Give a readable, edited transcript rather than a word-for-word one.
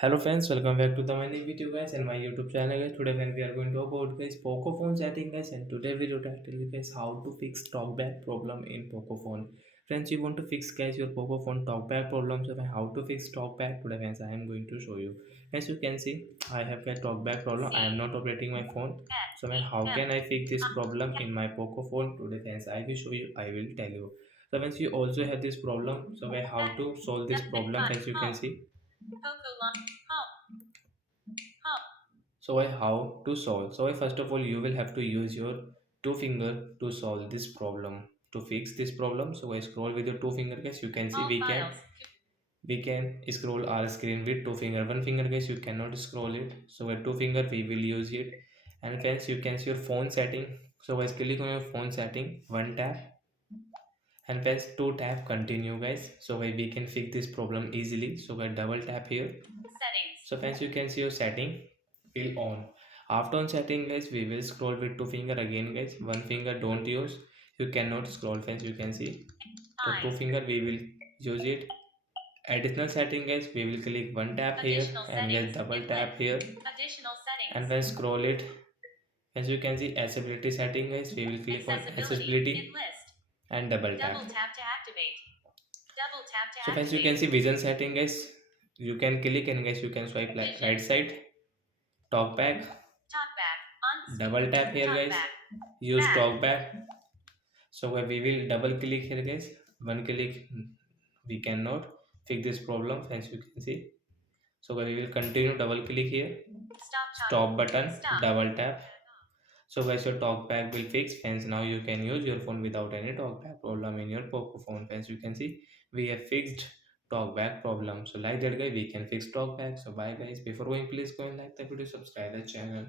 Hello friends, welcome back to the my new video guys and my YouTube channel guys. Today when we are going to talk about guys Poco phone setting guys, and today video title is guys how to fix talkback problem in Poco phone. Friends, you want to fix guys your Poco phone talkback problem, so how to fix talkback today friends I am going to show you. As you can see, I have got talkback problem. I am not operating my phone. So how can I fix this problem in my Poco phone today friends? I will show you, I will tell you. So once you also have this problem, so how to solve this problem as you can see. So how to solve? So first of all, you will have to use your two finger to solve this problem. To fix this problem, so I scroll with your two finger, guys. You can see we can scroll our screen with two finger. One finger, guys, you cannot scroll it. So with two finger, we will use it. And friends, you can see your phone setting. So I click on your phone setting, one tap, and press two tap continue, guys. So we can fix this problem easily. So I double tap here. So friends, you can see your setting will on. After on setting guys, we will scroll with two finger again guys. One finger don't use. You cannot scroll friends. You can see. So two finger we will use it. Additional setting guys, we will click one tap here and get double tap here and then scroll it. As you can see, accessibility setting guys, we will click on accessibility and double tap. So friends, you can see vision setting guys. You can click and guys you can swipe like right side, talk back, double tap here guys, use talkback. So we will double click here guys, one click we cannot fix this problem as you can see. So we will continue, double click here, stop button, double tap. So guys, your talkback will fix. Hence now you can use your phone without any talkback problem in your Poco phone. As you can see, we have fixed talkback problem. So like that guy, we can fix talkback. So bye guys, before going please go and like the video, subscribe the channel.